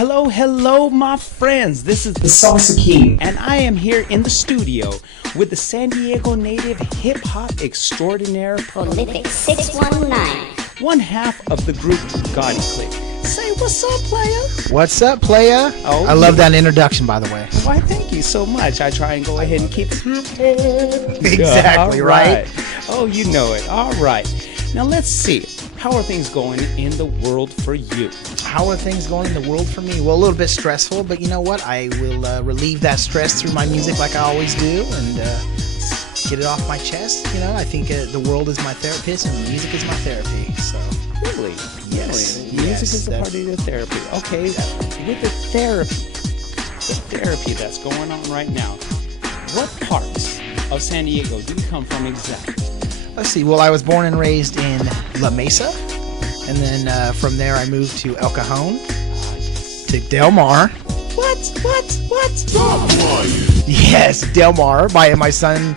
Hello, hello, my friends. This is The Salsa King, and I am here in the studio with the San Diego native hip-hop extraordinaire Prolific619. one half of the group Gotti Click. Say what's up, player? What's up, playa? Oh, I love that introduction, by the way. Why, thank you so much. I try and go ahead and keep Exactly, All right? Oh, you know it. All right. Now let's see. How are things going in the world for you? How are things going in the world for me? Well, a little bit stressful, but you know what? I will relieve that stress through my music like I always do and get it off my chest. You know, I think the world is my therapist and music is my therapy. So, Really? Yes. Really? Music is a part of your therapy. Okay, with the therapy that's going on right now, what parts of San Diego do you come from exactly? let's see. Well, I was born and raised in La Mesa, and then from there I moved to El Cajon, to Del Mar. What? Yes, Del Mar. My son,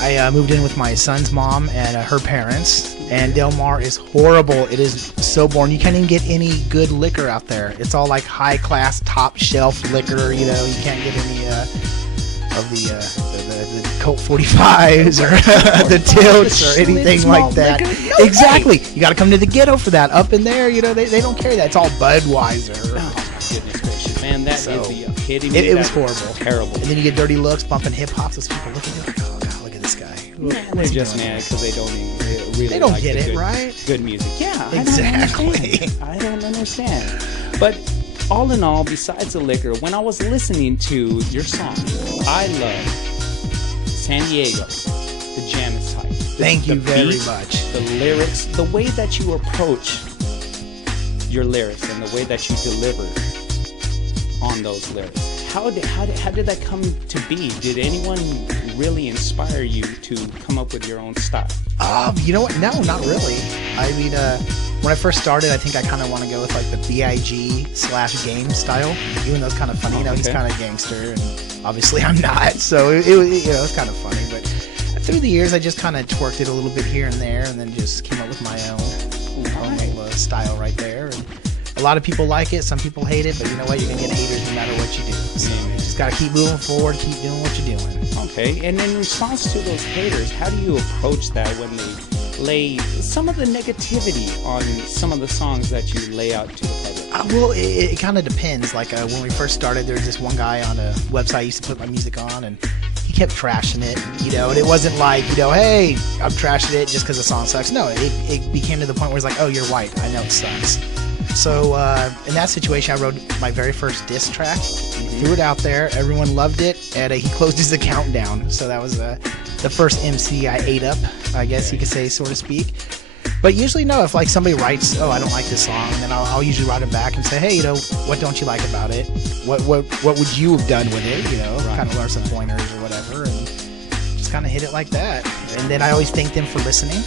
I moved in with my son's mom and her parents, and Del Mar is horrible. It is so boring. You can't even get any good liquor out there. It's all like high class, top shelf liquor. You know, you can't get any of the Colt 45s or the tilts or anything like that. Exactly. You got to come to the ghetto for that. Up in there, you know, they don't carry that. It's all Budweiser. Oh my goodness gracious, man! That is the epitome. It was horrible. Terrible. And then you get dirty looks, bumping hip hop. Those people look at you like, oh god, look at this guy. They're just mad because they don't even really They don't like get the it, good, right? Good music. Yeah, Exactly. I don't understand. But all in all, besides the liquor, when I was listening to your song, I love San Diego. The jam is tight. Thank you The very beat, much. The lyrics, the way that you approach your lyrics and the way that you deliver on those lyrics. How did that come to be? Did anyone really inspire you to come up with your own style? You know what? No, not really. I mean, when I first started, I think I kind of want to go with like the BIG/game style, even though it's kind of funny. You know, he's kind of gangster, and obviously I'm not. So it was, you know, it's kind of funny. But through the years, I just kind of twerked it a little bit here and there, and then just came up with my own little style right there. And a lot of people like it, some people hate it, but you know what? You're gonna get haters no matter what you do. So you just gotta keep moving forward, keep doing what you're doing. Okay, and in response to those haters, how do you approach that when they lay some of the negativity on some of the songs that you lay out to the public? Well, it kind of depends. Like when we first started, there was this one guy on a website I used to put my music on, and he kept trashing it, you know, and it wasn't like, you know, hey, I'm trashing it just because the song sucks. No, it became to the point where it's like, oh, you're white, I know it sucks. So in that situation, I wrote my very first diss track, threw it out there, everyone loved it, and he closed his account down. So that was the first MC I ate up, I guess you could say, so to speak. But usually, no, if like somebody writes, oh, I don't like this song, then I'll usually write it back and say, hey, you know, what don't you like about it? What would you have done with it? You know, kind of learn some pointers or whatever, and just kind of hit it like that. And then I always thank them for listening.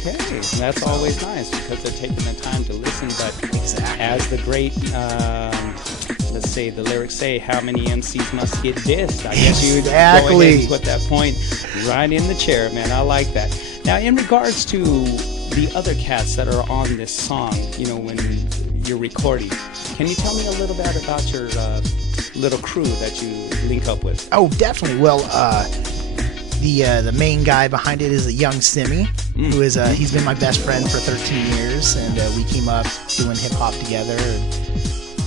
Okay, that's always nice because they're taking the time to listen. But Exactly. as the great, let's say the lyrics say, how many MCs must get dissed? I guess you go ahead and put that point right in the chair, man. I like that. Now, in regards to the other cats that are on this song, you know, when you're recording, can you tell me a little bit about your little crew that you link up with? Oh, definitely. Well, the main guy behind it is a young Simi, who is he's been my best friend for 13 years, and we came up doing hip hop together. And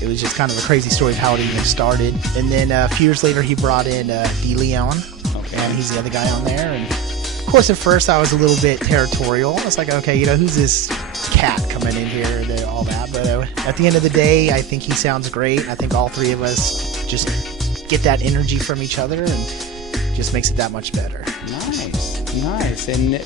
it was just kind of a crazy story of how it even started. And then a few years later, he brought in D. Leon, and he's the other guy on there. And of course, at first, I was a little bit territorial. I was like, okay, you know, who's this cat coming in here and all that? But at the end of the day, I think he sounds great. I think all three of us just get that energy from each other, and just makes it that much better. Nice. And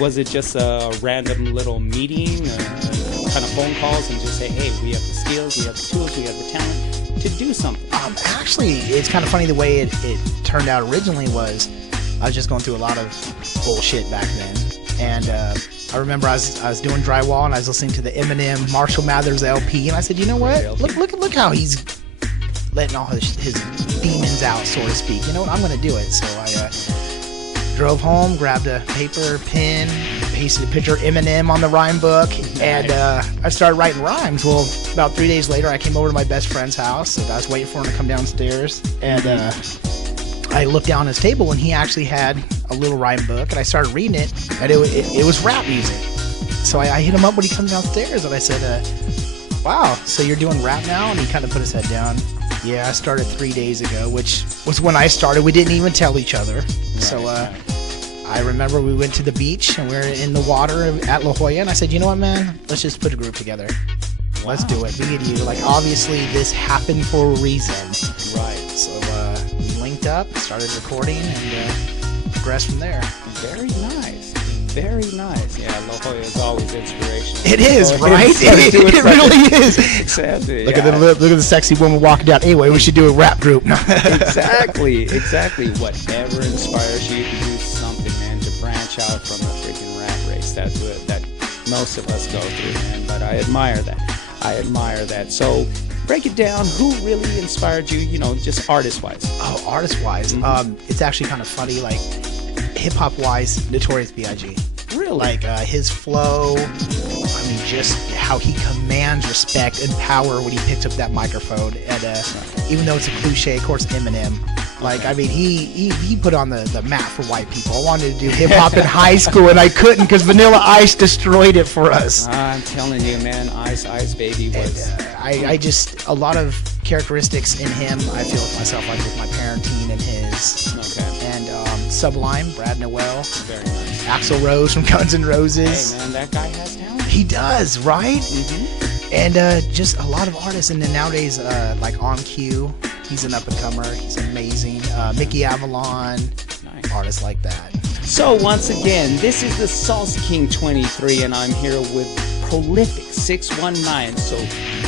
was it just a random little meeting, kind of phone calls, and just say, hey, we have the skills, we have the tools, we have the talent to do something? Actually, it's kind of funny the way it turned out originally was I was just going through a lot of bullshit back then. And I remember I was doing drywall, and I was listening to the Eminem Marshall Mathers LP, and I said, you know what? Look how he's letting all his demons out, so to speak. You know what? I'm going to do it. So I drove home, grabbed a paper, pen, pasted a picture of Eminem on the rhyme book, and I started writing rhymes. Well, about 3 days later, I came over to my best friend's house, and I was waiting for him to come downstairs, and I looked down his table, and he actually had a little rhyme book, and I started reading it, and it was rap music. So I hit him up when he comes downstairs, and I said, wow, so you're doing rap now? And he kind of put his head down. Yeah, I started 3 days ago, which was when I started. We didn't even tell each other. Right, so I remember we went to the beach, and we were in the water at La Jolla, and I said, you know what, man? Let's just put a group together. Wow. Let's do it. Me and you. Like, obviously, this happened for a reason. Right. So we linked up, started recording, and progressed from there. Very nice. Very nice. Yeah, La Jolla is always inspirational. It is, right? It really is. Exactly. Look at the sexy woman walking down. Anyway, we should do a rap group. Exactly. Whatever inspires you to do something, man, to branch out from a freaking rat race. That's what that most of us go through, man. But I admire that. So break it down. Who really inspired you? You know, just artist-wise. Oh, artist-wise. It's actually kind of funny, like hip-hop wise, Notorious B.I.G. Really? Like his flow, I mean, just how he commands respect and power when he picks up that microphone. And even though it's a cliche, of course, Eminem. Like, I mean, he put on the map for white people. I wanted to do hip-hop in high school, and I couldn't because Vanilla Ice destroyed it for us. I'm telling you, man, Ice Baby was... I just, a lot of characteristics in him, I feel with myself, like with my parenting and his. Okay. And Sublime, Brad Noel. Very nice. Axl Rose from Guns N' Roses. Hey, man, that guy has talent. He does, right? Mm-hmm. And just a lot of artists. And then nowadays, like On Cue, he's an up-and-comer. He's amazing. Mickey Avalon, nice. Artists like that. So once again, this is the TheSalsaKing23, and I'm here with Prolific619. So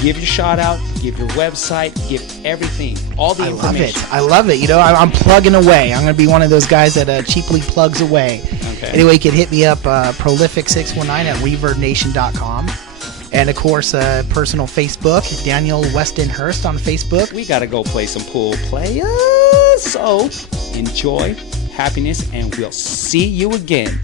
give your shout out, give your website, give everything, all the information. I love it. You know, I'm plugging away. I'm going to be one of those guys that cheaply plugs away. Okay. Anyway, you can hit me up, Prolific619 at ReverbNation.com. And of course, personal Facebook, Daniel Weston Hurst on Facebook. We got to go play some pool, players. So enjoy, happiness, and we'll see you again.